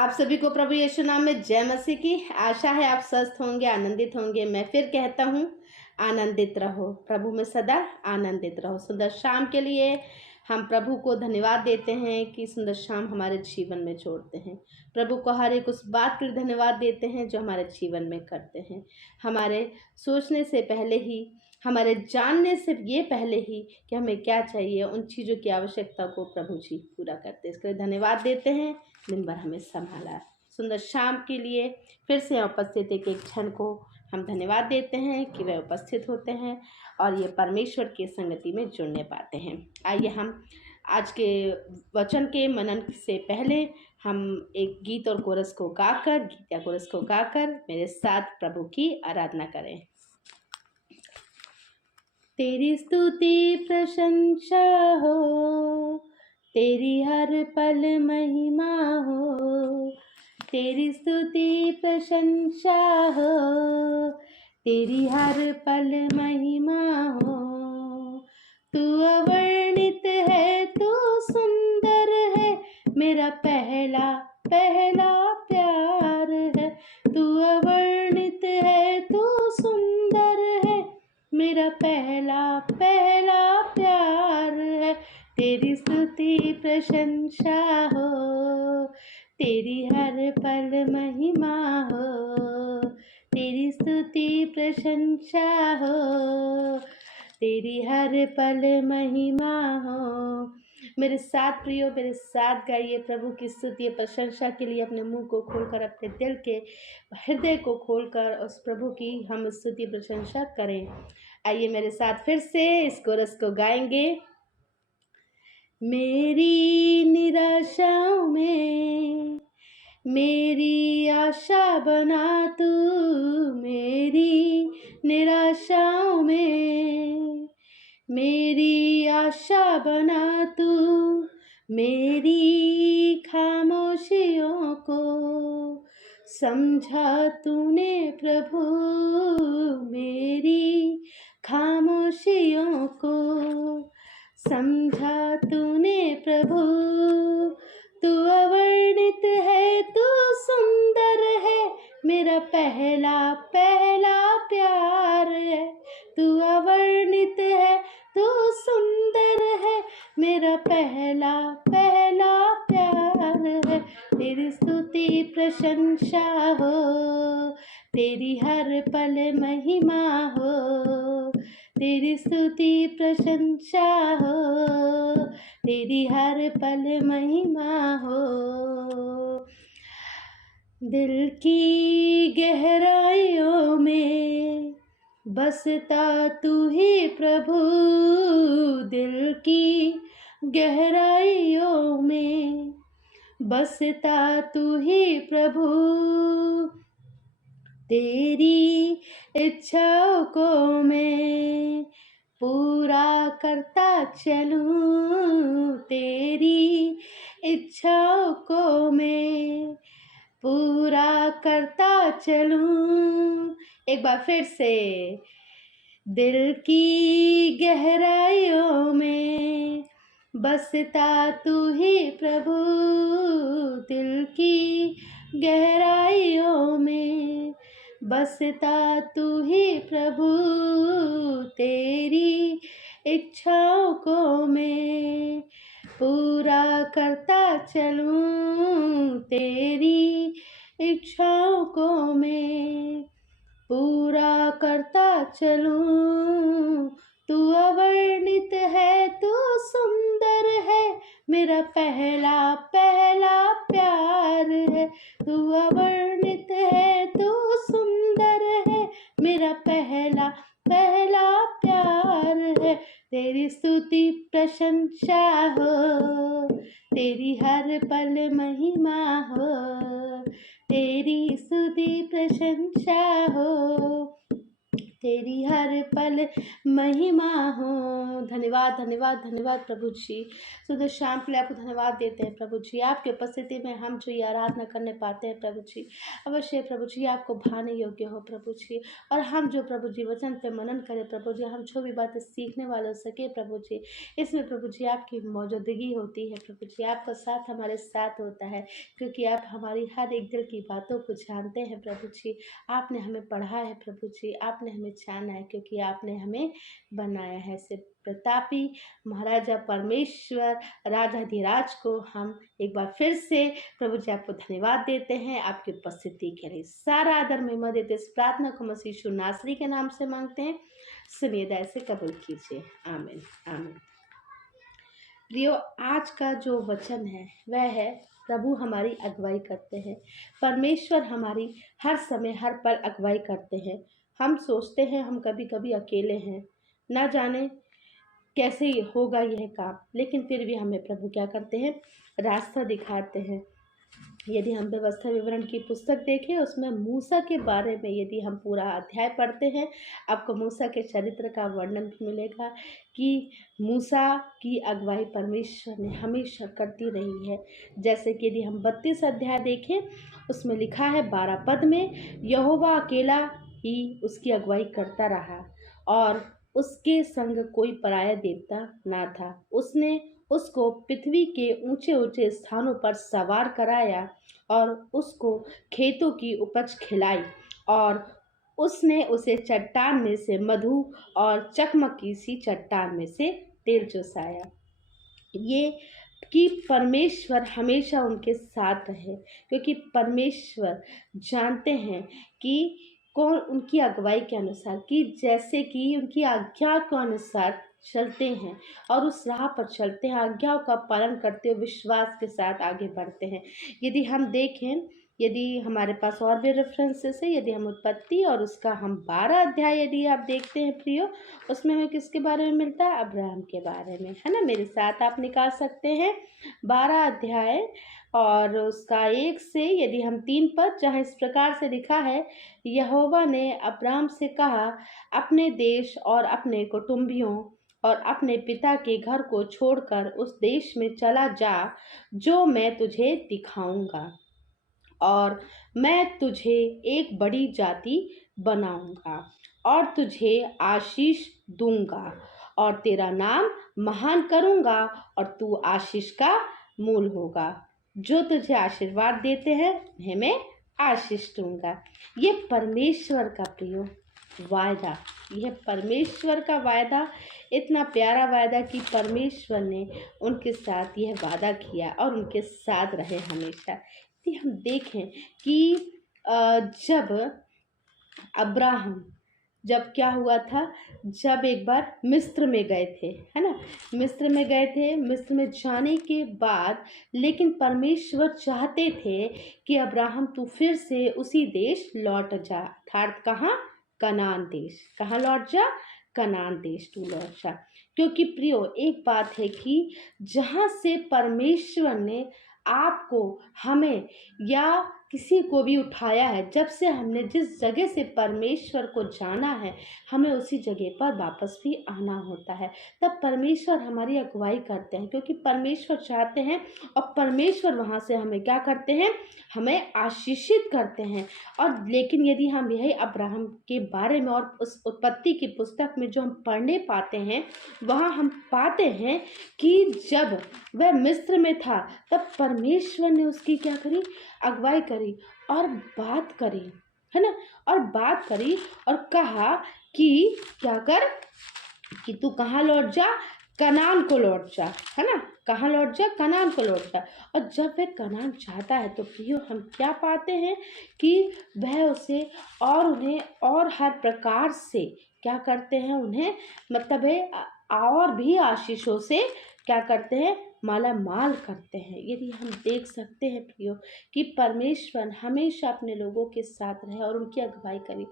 आप सभी को प्रभु यीशु नाम में जय मसीह की। आशा है आप स्वस्थ होंगे, आनंदित होंगे। मैं फिर कहता हूँ, आनंदित रहो, प्रभु में सदा आनंदित रहो। सुंदर शाम के लिए हम प्रभु को धन्यवाद देते हैं कि सुंदर शाम हमारे जीवन में छोड़ते हैं। प्रभु को हर एक उस बात के लिए धन्यवाद देते हैं जो हमारे जीवन में करते हैं। हमारे सोचने से पहले ही, हमारे जानने से ये पहले ही कि हमें क्या चाहिए, उन चीज़ों की आवश्यकता को प्रभु जी पूरा करते हैं। इसके लिए धन्यवाद देते हैं, दिन भर हमें संभाला। सुंदर शाम के लिए फिर से उपस्थित एक क्षण को हम धन्यवाद देते हैं कि वे उपस्थित होते हैं और ये परमेश्वर की संगति में जुड़ने पाते हैं। आइए हम आज के वचन के मनन से पहले हम एक गीत और कोरस को गाकर, गीत या कोरस को गाकर मेरे साथ प्रभु की आराधना करें। तेरी स्तुति प्रशंसा हो, तेरी हर पल महिमा हो। तेरी स्तुति प्रशंसा हो, तेरी हर पल महिमा हो। तू अवर्णित है, तू सुंदर है, मेरा पहला पहला प्यार है। तू अवर्णित है, तू सुंदर है, मेरा पहला पहला प्यार है। तेरी स्तुति प्रशंसा हो, तेरी हर पल महिमा हो। तेरी स्तुति प्रशंसा हो, तेरी हर पल महिमा हो। मेरे साथ प्रियो, मेरे साथ गाइए प्रभु की स्तुति प्रशंसा के लिए। अपने मुंह को खोलकर, अपने दिल के हृदय को खोलकर उस प्रभु की हम स्तुति प्रशंसा करें। आइए मेरे साथ फिर से इस कोरस को गाएंगे। मेरी निराशाओं में मेरी आशा बना तू, मेरी निराशाओं में मेरी आशा बना तू। मेरी खामोशियों को समझा तूने प्रभु, मेरी खामोशियों को समझा तूने प्रभु। तू अवर्णित है, तू सुंदर है, मेरा पहला पहला प्यार है। तू अवर्णित है, तू सुंदर है, मेरा पहला पहला प्यार है। तेरी स्तुति प्रशंसा हो, तेरी हर पल महिमा हो। तेरी स्तुति प्रशंसा हो, तेरी हर पल महिमा हो। दिल की गहराइयों में बसता तू ही प्रभु, दिल की गहराइयों में बसता तू ही प्रभु। तेरी इच्छाओं को मैं पूरा करता चलूं, तेरी इच्छाओं को मैं पूरा करता चलूं। एक बार फिर से। दिल की गहराइयों में बसता तू ही प्रभु, दिल की गहराइयों में बसता तू ही प्रभु। तेरी इच्छाओं को मैं पूरा करता चलूं, तेरी इच्छाओं को मैं पूरा करता चलूं। तू अवर्णित है, तू सुंदर है, मेरा पहला पहला प्यार है। तू अवर्णित है, तू सुंदर है, मेरा पहला पहला प्यार है। तेरी स्तुति प्रशंसा हो, तेरी हर पल महिमा हो। तेरी स्तुति प्रशंसा हो, तेरी हर पल महिमा हो। धन्यवाद धन्यवाद धन्यवाद प्रभु जी। सुंदर शाम के लिए आपको धन्यवाद देते हैं प्रभु जी। आपकी उपस्थिति में हम जो ये आराधना करने पाते हैं प्रभु जी, अवश्य प्रभु जी आपको भाने योग्य हो प्रभु जी। और हम जो प्रभु जी वचन पे मनन करें प्रभु जी, हम जो भी बातें सीखने वाले हो सके प्रभु जी, इसमें प्रभु जी आपकी मौजूदगी होती है प्रभु जी। आपका साथ हमारे साथ होता है, क्योंकि आप हमारी हर एक दिल की बातों को जानते हैं प्रभु जी। आपने हमें पढ़ा है प्रभु जी, आपने हमें जाना है, क्योंकि आपने हमें बनाया है। सिर्फ प्रतापी महाराजा परमेश्वर राजाधिराज को हम एक बार फिर से प्रभु जी आपको धन्यवाद देते हैं, आपकी उपस्थिति के लिए सारा आदर महिमा देते। इस प्रार्थना को मसीह यीशु नासरी के नाम से मांगते हैं, सुनिए दया से कबूल कीजिए। आमीन आमीन। प्रियो, आज का जो वचन है वह है, प्रभु हमारी अगुवाई करते हैं। परमेश्वर हमारी हर समय हर पल अगुवाई करते हैं। हम सोचते हैं हम कभी कभी अकेले हैं, ना जाने कैसे होगा यह काम, लेकिन फिर भी हमें प्रभु क्या करते हैं, रास्ता दिखाते हैं। यदि हम व्यवस्था विवरण की पुस्तक देखें, उसमें मूसा के बारे में यदि हम पूरा अध्याय पढ़ते हैं, आपको मूसा के चरित्र का वर्णन भी मिलेगा कि मूसा की अगुवाई परमेश्वर ने हमेशा करती रही है। जैसे कि यदि हम 32 अध्याय देखें, उसमें लिखा है 12 पद में, यहोवा अकेला ही उसकी अगुवाई करता रहा और उसके संग कोई पराया देवता ना था। उसने उसको पृथ्वी के ऊंचे ऊंचे स्थानों पर सवार कराया और उसको खेतों की उपज खिलाई, और उसने उसे चट्टान में से मधु और चकमकी सी चट्टान में से तेल चुसाया। ये कि परमेश्वर हमेशा उनके साथ रहे, क्योंकि परमेश्वर जानते हैं कि कौन उनकी अगुवाई के अनुसार, कि जैसे कि उनकी आज्ञा के अनुसार चलते हैं और उस राह पर चलते हैं, आज्ञाओं का पालन करते हुए विश्वास के साथ आगे बढ़ते हैं। यदि हम देखें, यदि हमारे पास और भी रेफरेंसेस है, यदि हम उत्पत्ति और उसका हम 12 अध्याय यदि आप देखते हैं प्रियो, उसमें हमें किसके बारे में मिलता है, अब्राहम के बारे में, है ना। मेरे साथ आप निकाल सकते हैं 12 अध्याय और उसका 1 से यदि हम 3 पद, जहाँ इस प्रकार से लिखा है, यहोवा ने अब्राहम से कहा, अपने देश और अपने कुटुंबियों और अपने पिता के घर को छोड़कर उस देश में चला जा जो मैं तुझे दिखाऊंगा, और मैं तुझे एक बड़ी जाति बनाऊंगा और तुझे आशीष दूंगा और तेरा नाम महान करूंगा और तू आशीष का मूल होगा। जो तुझे आशीर्वाद देते हैं उन्हें मैं आशीष दूंगा। ये परमेश्वर का प्रियो वायदा, यह परमेश्वर का वायदा, इतना प्यारा वायदा कि परमेश्वर ने उनके साथ यह वादा किया और उनके साथ रहे हमेशा। यदि हम देखें कि जब अब्राहम, जब क्या हुआ था, जब एक बार मिस्र में गए थे, है ना, मिस्र में गए थे, मिस्र में जाने के बाद लेकिन परमेश्वर चाहते थे कि अब्राहम तू फिर से उसी देश लौट जा, अर्थात कहाँ, कनान देश। कहाँ लौट जा, कनान देश तू लौट जा। क्योंकि प्रियो एक बात है कि जहाँ से परमेश्वर ने आपको, हमें या किसी को भी उठाया है, जब से हमने जिस जगह से परमेश्वर को जाना है, हमें उसी जगह पर वापस भी आना होता है। तब परमेश्वर हमारी अगुवाई करते हैं, क्योंकि परमेश्वर चाहते हैं और परमेश्वर वहाँ से हमें क्या करते हैं, हमें आशीषित करते हैं। और लेकिन यदि हम यही अब्राहम के बारे में और उस उत्पत्ति की पुस्तक में जो हम पढ़ने पाते हैं, वहाँ हम पाते हैं कि जब वह मिस्र में था तब परमेश्वर ने उसकी क्या करी, अगुवाई करी और बात करी, है ना, और बात करी और कहा कि क्या कर, कि तू कहाँ लौट जा, कनान को लौट जा, है ना, कहाँ लौट जा, कनान को लौट जा। और जब वह कनान चाहता है तो प्रियो हम क्या पाते हैं कि वह उसे और उन्हें और हर प्रकार से क्या करते हैं, उन्हें मतलब है और भी आशीषों से क्या करते हैं, माला माल करते हैं। यदि हम देख सकते हैं प्रियो कि परमेश्वर हमेशा अपने लोगों के साथ रहे और उनकी अगुवाई करी,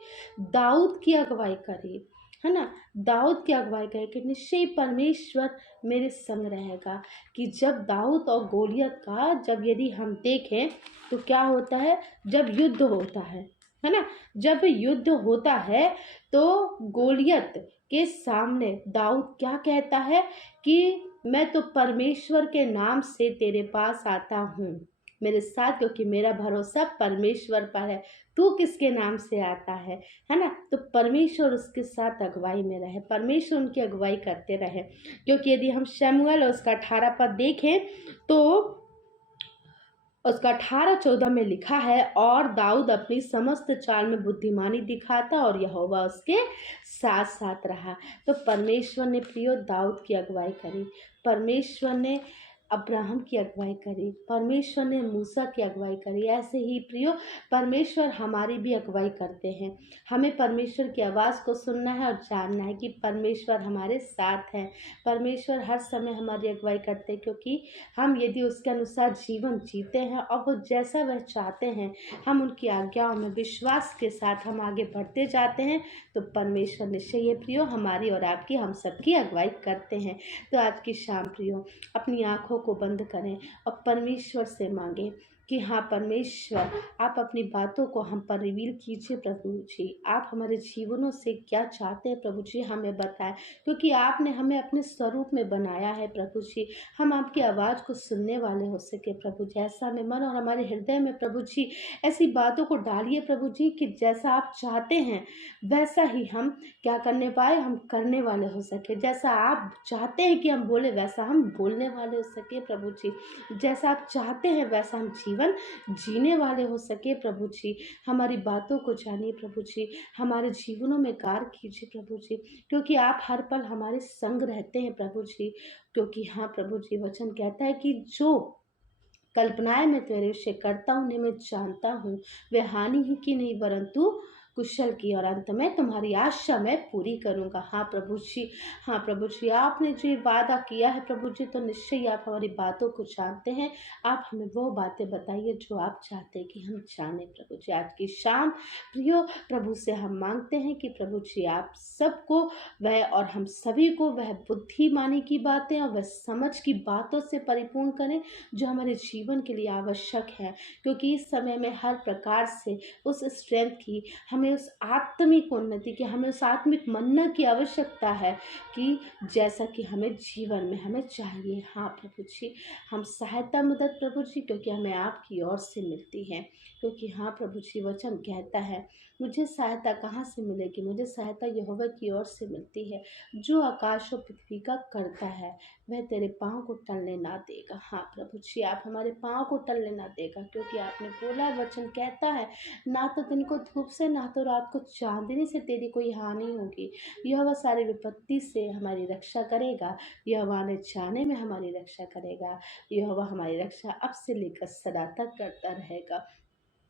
दाऊद की अगुवाई करी, है ना, दाऊद की अगुवाई करे कि निश्चय परमेश्वर मेरे संग रहेगा। कि जब दाऊद और गोलियत का जब यदि हम देखें तो क्या होता है, जब युद्ध होता है, है ना। जब युद्ध होता है तो गोलियत के सामने दाऊद क्या कहता है कि मैं तो परमेश्वर के नाम से तेरे पास आता हूँ मेरे साथ, क्योंकि मेरा भरोसा परमेश्वर पर है। तू किसके नाम से आता है ना। तो परमेश्वर उसके साथ अगुवाई में रहे, परमेश्वर उनकी अगुवाई करते रहे। क्योंकि यदि हम शमूएल और उसका 18 पद देखें तो उसका 18-14 में लिखा है, और दाऊद अपनी समस्त चाल में बुद्धिमानी दिखाता और यहोवा उसके साथ साथ रहा। तो परमेश्वर ने प्रियो दाऊद की अगुवाई करी, परमेश्वर ने अब्राहम की अगुवाई करी, परमेश्वर ने मूसा की अगुवाई करी। ऐसे ही प्रियो परमेश्वर हमारी भी अगुवाई करते हैं। हमें परमेश्वर की आवाज़ को सुनना है और जानना है कि परमेश्वर हमारे साथ हैं। परमेश्वर हर समय हमारी अगुवाई करते हैं, क्योंकि हम यदि उसके अनुसार जीवन जीते हैं और वो जैसा वह चाहते हैं, हम उनकी आज्ञाओं में विश्वास के साथ हम आगे बढ़ते जाते हैं, तो परमेश्वर निश्चय ये प्रियो हमारी और आपकी, हम सबकी अगुवाई करते हैं। तो आज की शाम प्रियो अपनी आँखों को बंद करें और परमेश्वर से मांगें कि हाँ परमेश्वर, आप अपनी बातों को हम पर रिवील कीजिए प्रभु जी। आप हमारे जीवनों से क्या चाहते हैं प्रभु जी, हमें बताएं, क्योंकि आपने हमें अपने स्वरूप में बनाया है प्रभु जी। हम आपकी आवाज़ को सुनने वाले हो सके प्रभु जी। ऐसा हमें मन और हमारे हृदय में प्रभु जी ऐसी बातों को डालिए प्रभु जी कि जैसा आप चाहते हैं वैसा ही हम क्या करने पाए, हम करने वाले हो सके। जैसा आप चाहते हैं कि हम बोले वैसा हम बोलने वाले हो सके प्रभु जी। जैसा आप चाहते हैं वैसा हम जीवन जीने वाले हो सके प्रभु जी। हमारी बातों को जानिए प्रभु जी, हमारे जीवनों में कार्य कीजिए प्रभु जी, क्योंकि आप हर पल हमारे संग रहते हैं प्रभु जी। क्योंकि हाँ प्रभु जी, वचन कहता है कि जो कल्पनाएं मैं तेरे विषय करता हूँ उन्हें मैं जानता हूँ, वे हानि ही की नहीं परंतु कुशल की, और अंत में तुम्हारी आशा मैं पूरी करूँगा। हाँ प्रभु जी, हाँ प्रभु जी, आपने जो ये वादा किया है प्रभु जी, तो निश्चय ही आप हमारी बातों को जानते हैं। आप हमें वो बातें बताइए जो आप चाहते हैं कि हम जाने प्रभु जी। आज की शाम प्रियो प्रभु से हम मांगते हैं कि प्रभु जी आप सबको वह और हम सभी को वह बुद्धिमानी की बातें और वह समझ की बातों से परिपूर्ण करें जो हमारे जीवन के लिए आवश्यक है। क्योंकि इस समय में हर प्रकार से उस स्ट्रेंथ की, हमें उस आत्मिक उन्नति की, हमें उस आत्मिक मन्ना की आवश्यकता है कि जैसा कि हमें जीवन में हमें चाहिए। हाँ प्रभु जी, हम सहायता मदद प्रभु जी, क्योंकि हमें आपकी ओर से मिलती है। क्योंकि हाँ प्रभु जी, वचन कहता है मुझे सहायता कहाँ से मिलेगी, मुझे सहायता यहोवा की ओर से मिलती है। जो आकाश और पृथ्वी का करता है वह तेरे पाँव को टलने ना देगा। हाँ प्रभु जी, आप हमारे पाँव को टलने ना देगा, क्योंकि आपने बोला, वचन कहता है ना तो दिन को धूप से ना तो रात को चांदनी से तेरी कोई हानि होगी। यहोवा सारी विपत्ति से हमारी रक्षा करेगा, यहोवा आने जाने में हमारी रक्षा करेगा, यहोवा हमारी रक्षा अब से लेकर सदा तक करता रहेगा।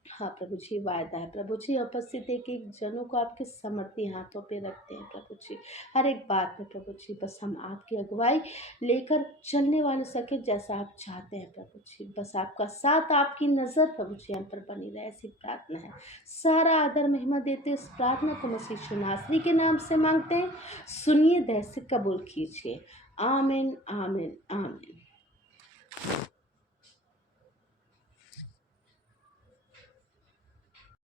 हाँ प्रभु जी, वायदा है प्रभु जी, उपस्थित एक एक जनों को आपके समर्थी हाथों पे रखते हैं प्रभु जी। हर एक बात में प्रभु जी बस हम आपकी अगुवाई लेकर चलने वाले सके जैसा आप चाहते हैं प्रभु जी। बस आपका साथ, आपकी नज़र प्रभु जी हम पर बनी रहे, ऐसी प्रार्थना है। सारा आदर महिमा देते इस प्रार्थना को मसीह यीशु नासरी के नाम से मांगते हैं, सुनिए, दया से कबूल कीजिए। आमीन आमीन आमीन।